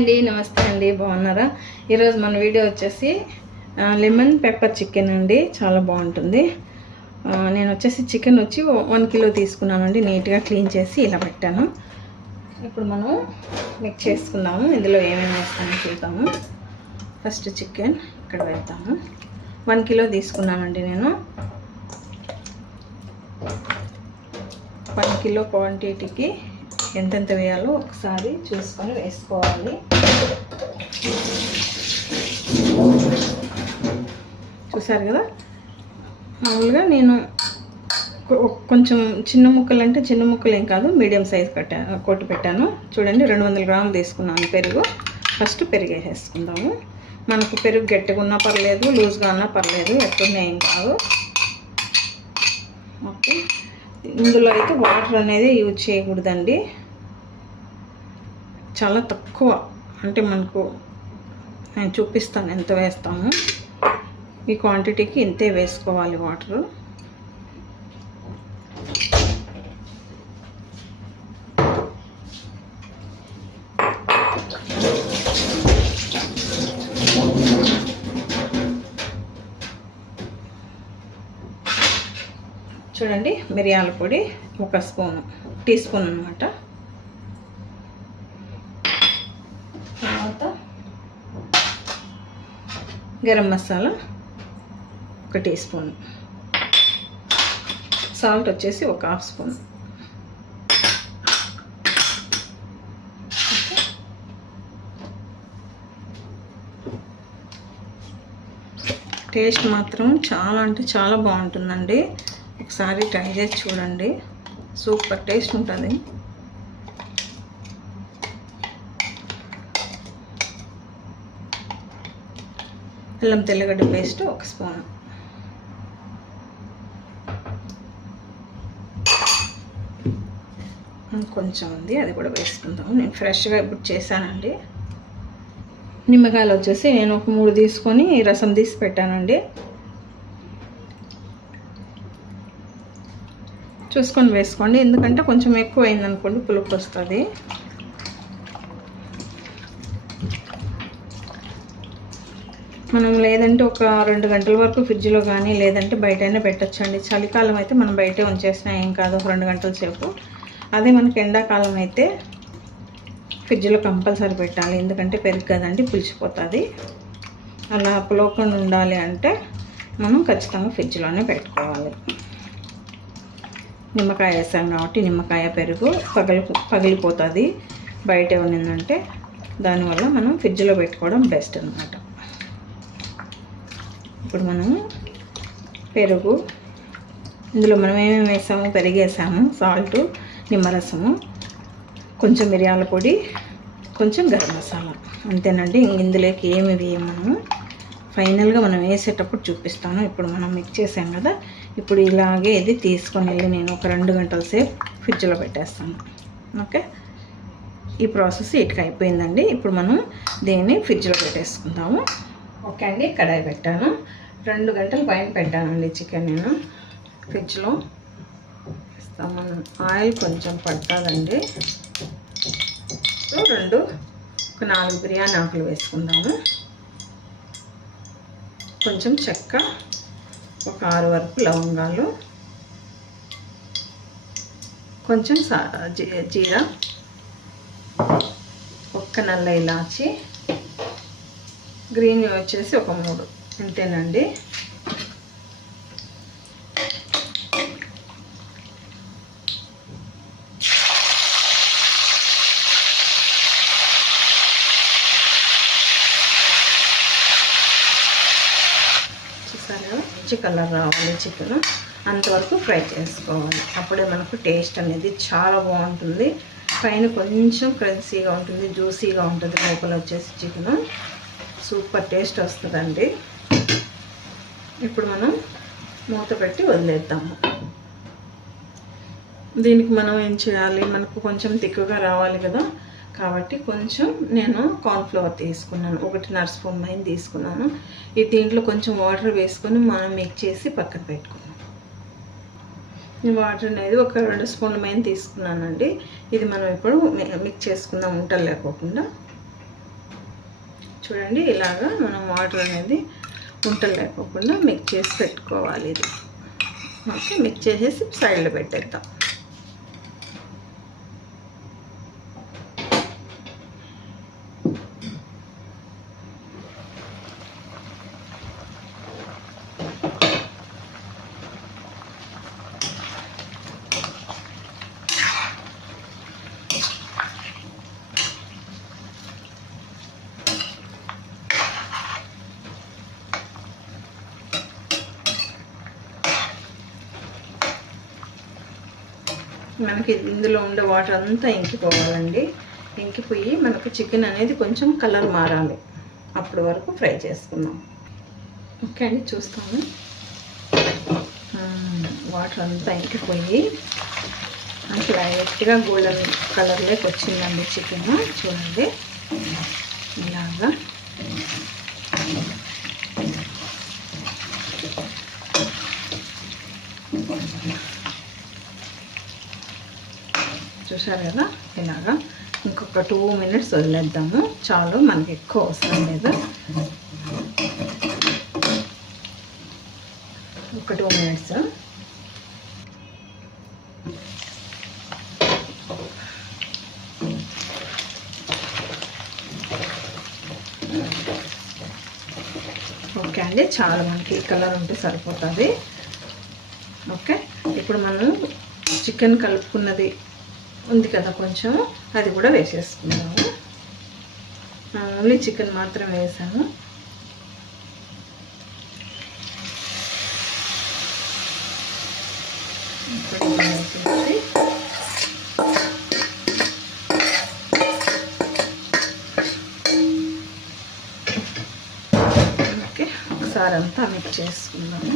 అండి నమస్తే అండి బాగున్నారా? ఈరోజు మన వీడియో వచ్చేసి లెమన్ పెప్పర్ చికెన్ అండి చాలా బాగుంటుంది. నేను వచ్చేసి చికెన్ వచ్చి వన్ కిలో తీసుకున్నానండి నీట్గా క్లీన్ చేసి ఇలా పెట్టాను. ఇప్పుడు మనం మిక్స్ చేసుకుందాము ఇందులో ఏమేమి వేస్తామో చూద్దాము. ఫస్ట్ చికెన్ ఇక్కడ పెడతాము వన్ కిలో తీసుకున్నానండి నేను. వన్ కిలో క్వాంటిటీకి ఎంతెంత వేయాలో ఒకసారి చూసుకొని వేసుకోవాలి. చూసారు కదా? మామూలుగా నేను కొంచెం చిన్న ముక్కలు అంటే చిన్న ముక్కలు ఏం కాదు మీడియం సైజ్ కట్టా కొట్టి పెట్టాను. చూడండి రెండు వందల గ్రాములు తీసుకున్నాను పెరుగు. ఫస్ట్ పెరుగు వేసేసుకుందాము. మనకు పెరుగు గట్టిగా ఉన్నా పర్లేదు లూజ్గా ఉన్నా పర్లేదు ఎట్టున్నా ఏం కాదు. ఓకే. ఇందులో అయితే వాటర్ అనేది యూజ్ చేయకూడదండి. చాలా తక్కువ. అంటే మనకు నేను చూపిస్తాను ఎంత వేస్తాము. ఈ క్వాంటిటీకి ఇంతే వేసుకోవాలి వాటర్. చూడండి మిరియాల పొడి ఒక స్పూను టీ స్పూన్ అనమాట గరం మసాలా ఒక టీ స్పూన్. సాల్ట్ వచ్చేసి ఒక హాఫ్ స్పూన్. టేస్ట్ మాత్రం చాలా అంటే చాలా బాగుంటుందండి. ఒకసారి ట్రై చేసి చూడండి. సూపర్ టేస్ట్ ఉంటుంది. అల్లం తెల్లగడ్డ పేస్ట్ ఒక స్పూన్. కొంచెం ఉంది అది కూడా వేసుకుందాము. నేను ఫ్రెష్గా ఇప్పుడు చేశానండి. నిమ్మకాయలు వచ్చేసి నేను ఒక మూడు తీసుకొని రసం తీసి పెట్టానండి. చూసుకొని వేసుకోండి ఎందుకంటే కొంచెం ఎక్కువ అయిందనుకోండి పులుపు వస్తుంది. మనం లేదంటే ఒక రెండు గంటల వరకు ఫ్రిడ్జ్లో కానీ లేదంటే బయటైనా పెట్టచ్చండి. చలికాలం అయితే మనం బయటే ఉంచేసినా ఏం కాదు ఒక రెండు గంటల సేపు. అదే మనకి ఎండాకాలం అయితే ఫ్రిడ్జ్లో కంపల్సరీ పెట్టాలి. ఎందుకంటే పెరుగు కదండి పులిచిపోతుంది. అలా పులవకుండా ఉండాలి అంటే మనం ఖచ్చితంగా ఫ్రిడ్జ్లోనే పెట్టుకోవాలి. నిమ్మకాయ వేసాం కాబట్టి నిమ్మకాయ పెరుగు పగలి పగిలిపోతుంది. బయటే ఉన్నిందంటే దానివల్ల మనం ఫ్రిడ్జ్లో పెట్టుకోవడం బెస్ట్ అనమాట ఇప్పుడు మనము పెరుగు. ఇందులో మనం ఏమేమి వేసాము? పెరిగేసాము సాల్ట్ నిమ్మరసము కొంచెం మిరియాల పొడి కొంచెం గరం మసాలా. అంతేనండి. ఇందులోకి ఏమి వేయమను ఫైనల్గా మనం వేసేటప్పుడు చూపిస్తాను. ఇప్పుడు మనం మిక్స్ చేసాం కదా? ఇప్పుడు ఇలాగే ఇది తీసుకొని వెళ్ళి నేను ఒక రెండు గంటల సేపు ఫ్రిడ్జ్లో పెట్టేస్తాను. ఓకే? ఈ ప్రాసెస్ ఇటుక అయిపోయిందండి. ఇప్పుడు మనం దీన్ని ఫ్రిడ్జ్లో పెట్టేసుకుందాము. ఓకే అండి. కడాయి పెట్టాను. రెండు గంటలు పైన పెట్టానండి చికెన్ నేను. ఫ్రిడ్జ్లో. వేస్తాము ఆయిల్ కొంచెం పట్టాలండి. రెండు ఒక నాలుగు బిర్యానీ ఆకులు వేసుకుందాము. కొంచెం చెక్క ఒక ఆరు వరకు లవంగాలు. కొంచెం సా జీ- జీరా. ఒక్క నల్ల ఇలాచి. గ్రీన్ వచ్చేసి ఒక మూడు. అంతేనండి చూసారా? మంచి కలర్ రావాలి చికెన్. అంతవరకు ఫ్రై చేసుకోవాలి. అప్పుడే మనకు టేస్ట్ అనేది చాలా బాగుంటుంది. పైన కొంచెం క్రంచీగా ఉంటుంది జ్యూసీగా ఉంటుంది. లోపల వచ్చేసి చికెన్. సూపర్ టేస్ట్ వస్తుందండి. ఇప్పుడు మనం మూత పెట్టి వదిలేద్దాము. దీనికి మనం ఏం చేయాలి? మనకు కొంచెం తిక్కుగా రావాలి కదా. కాబట్టి కొంచెం నేను కార్న్ఫ్లవర్ తీసుకున్నాను. ఒకటిన్నర స్పూన్ మైన్ తీసుకున్నాను. ఈ దీంట్లో కొంచెం వాటర్ వేసుకొని మనం మిక్స్ చేసి పక్కన పెట్టుకున్నాం ఈ వాటర్ అనేది ఒక రెండు స్పూన్ల మైన తీసుకున్నానండి. ఇది మనం ఇప్పుడు మిక్స్ చేసుకుందాం. ఉంటలు లేకోకుండా. చూడండి ఇలాగా మనం వాటర్ అనేది గుంటలు లేకోకుండా మిక్స్ చేసి పెట్టుకోవాలి ఇది. ఓకే మిక్స్ చేసేసి సైడ్లో పెట్టేద్దాం. మనకి ఇందులో ఉండే వాటర్ అంతా ఇంకిపోవాలండి. ఇంకిపోయి మనకు చికెన్ అనేది కొంచెం కలర్ మారాలి. అప్పటి వరకు ఫ్రై చేసుకుందాం. ఓకే అండి చూస్తాము వాటర్ అంతా ఇంకిపోయి అంటే లైట్గా గోల్డెన్ కలర్లోకి వచ్చిందండి చికెన్. చూడండి. ఇలాగా. చూసారు కదా? ఇలాగా ఇంకొక టూ మినిట్స్ వదిలేద్దాము. చాలు మనకి ఎక్కువ అవసరం లేదు. ఒక టూ మినిట్స్ ఓకే అండి చాలా మనకి కలర్ ఉంటే సరిపోతుంది. ఓకే ఇప్పుడు మనం చికెన్ కలుపుకున్నది ఉంది కదా కొంచెం. అది కూడా వేసేసుకున్నాము ఓన్లీ చికెన్ మాత్రం వేసాము వేసేసి ఓకే ఒకసారి అంతా మిక్స్ చేసుకుందాము.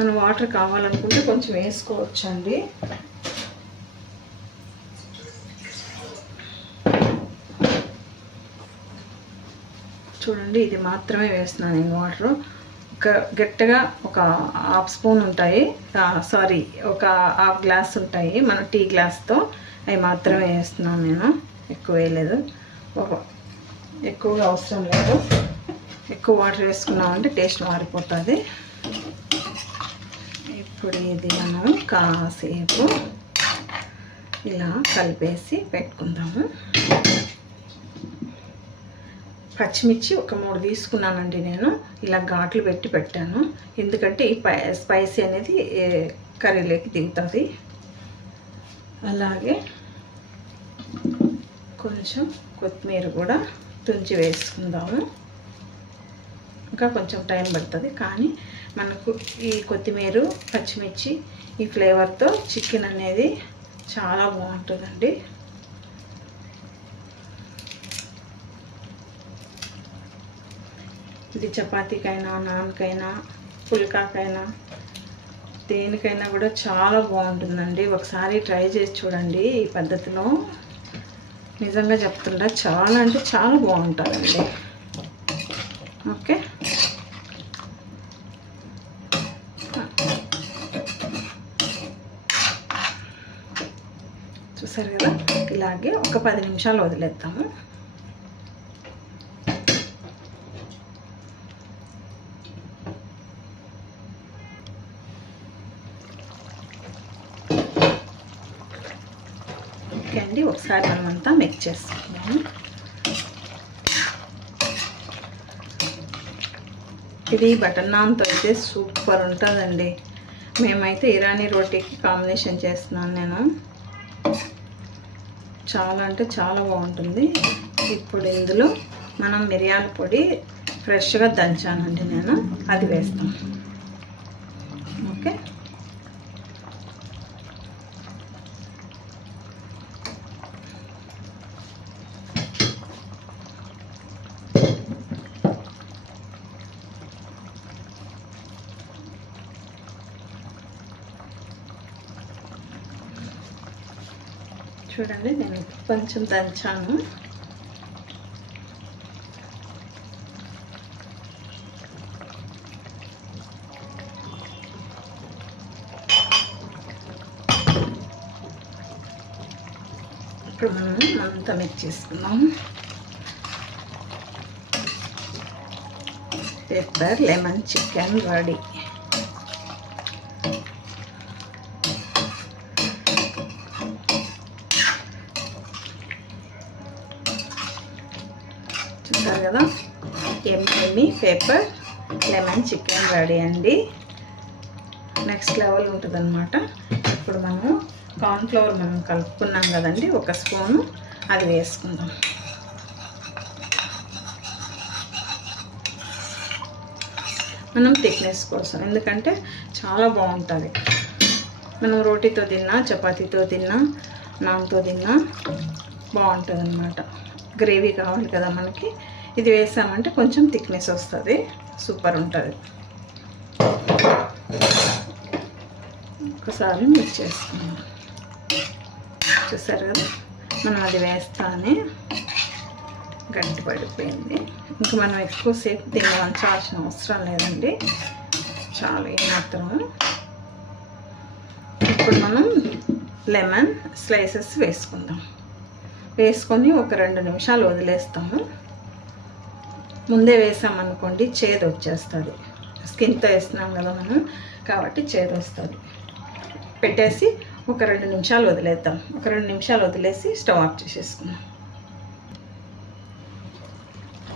మనం వాటర్ కావాలనుకుంటే కొంచెం వేసుకోవచ్చండి. చూడండి ఇది మాత్రమే వేస్తున్నాను నేను వాటర్. ఒక గట్టిగా ఒక హాఫ్ స్పూన్ ఉంటాయి. సారీ ఒక హాఫ్ గ్లాస్ ఉంటాయి. మన టీ గ్లాస్తో అవి మాత్రమే వేస్తున్నాను నేను. ఎక్కువ వేయలేదు. ఒక- ఎక్కువగా అవసరం లేదు. ఎక్కువ వాటర్ వేసుకున్నామంటే టేస్ట్ మారిపోతుంది. ఇప్పుడు ఇది మనం కాసేపు ఇలా కలిపేసి పెట్టుకుందాము. పచ్చిమిర్చి ఒక మూడు తీసుకున్నానండి నేను. ఇలా ఘాట్లు పెట్టి పెట్టాను. ఎందుకంటే ఈ పై స్పైసీ అనేది కర్రీలోకి దిగుతుంది. అలాగే కొంచెం కొత్తిమీర కూడా తుంచి వేసుకుందాము. ఇంకా కొంచెం టైం పడుతుంది. కానీ మనకు ఈ కొత్తిమీర పచ్చిమిర్చి ఈ ఫ్లేవర్తో చికెన్ అనేది చాలా బాగుంటుందండి. ఇది చపాతీకైనా నాన్కైనా పుల్కాకైనా దేనికైనా కూడా చాలా బాగుంటుందండి. ఒకసారి ట్రై చేసి చూడండి ఈ పద్ధతిలో. నిజంగా చెప్తుంటా చాలా అంటే చాలా బాగుంటుందండి. ఓకే? చూసారు కదా? ఇలాగే ఒక పది నిమిషాలు వదిలేద్దాము. ఓకే అండి ఒకసారి మనమంతా మిక్స్ చేసుకుందాము. ఇది బటర్ నాన్తో అయితే సూపర్ ఉంటుందండి. మేమైతే ఇరానీ రోటీకి కాంబినేషన్ చేస్తున్నాను నేను. చాలా అంటే చాలా బాగుంటుంది. ఇప్పుడు ఇందులో మనం మిరియాల పొడి ఫ్రెష్గా దంచానండి నేను. అది వేస్తాను చూడండి నేను కొంచెం దంచాను. ఇప్పుడు మనం అంతా మిక్స్ చేసుకుందాం. పెప్పర్ లెమన్ చికెన్ వాడి. చూసారు కదా? ఎమ్మి పేపర్ లెమన్ చికెన్ రెడీ అండి. నెక్స్ట్ లెవెల్ ఉంటుంది అనమాట ఇప్పుడు మనము కార్న్ఫ్లవర్ మనం కలుపుకున్నాం కదండి ఒక స్పూను. అది వేసుకుందాం. మనం థిక్నెస్ కోసం ఎందుకంటే చాలా బాగుంటుంది. మనం రోటీతో తిన్నా చపాతీతో తిన్నా నాన్తో తిన్నా బాగుంటుంది అన్నమాట గ్రేవీ కావాలి కదా మనకి. ఇది వేసామంటే కొంచెం థిక్నెస్ వస్తుంది. సూపర్ ఉంటుంది. ఒకసారి మిక్స్ చేసుకుందాం. చూసారు కదా? మనం అది వేస్తానే గట్టి పడిపోయింది. ఇంకా మనం ఎక్కువసేపు దీన్ని వంచాల్సిన అవసరం లేదండి. చాలా ఏమాత్రము ఇప్పుడు మనం లెమన్ స్లైసెస్ వేసుకుందాం. వేసుకొని ఒక రెండు నిమిషాలు వదిలేస్తాము. ముందే వేసామనుకోండి చేదు వచ్చేస్తుంది. స్కిన్తో వేస్తున్నాం కదా మనం కాబట్టి చేదు వస్తుంది. పెట్టేసి ఒక రెండు నిమిషాలు వదిలేద్దాం. ఒక రెండు నిమిషాలు వదిలేసి స్టవ్ ఆఫ్ చేసేసుకుందాం.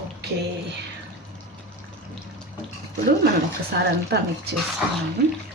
ఓకే. ఇప్పుడు మనం ఒకసారి అంతా మిక్స్ చేసుకున్నాము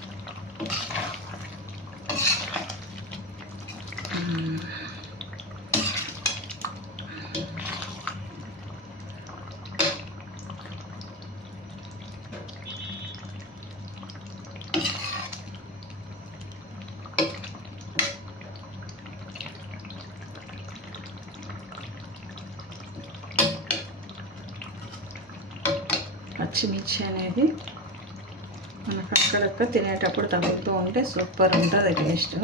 పచ్చిమిర్చి అనేది మనకు అక్కడక్క తినేటప్పుడు తగులుతూ ఉంటే సూపర్ ఉంటుంది టేస్ట్.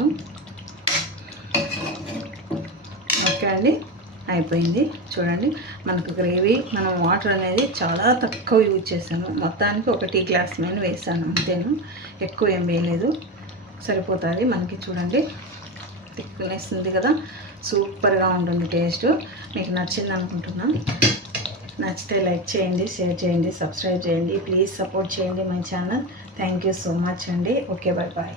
ఓకే అండి. అయిపోయింది. చూడండి మనకు గ్రేవీ మనం వాటర్ అనేది చాలా తక్కువ యూజ్ చేశాను. మొత్తానికి ఒక టీ గ్లాస్ మీద వేసాను అంతేను. ఎక్కువ ఏం వేయలేదు. సరిపోతుంది మనకి చూడండి. థిక్నెస్ ఉంది కదా. సూపర్గా ఉంటుంది టేస్ట్. మీకు నచ్చింది అనుకుంటున్నాను నచ్చితే లైక్ చేయండి షేర్ చేయండి సబ్స్క్రైబ్ చేయండి. ప్లీజ్ సపోర్ట్ చేయండి my channel. Thank you so much అండి. Okay bye bye.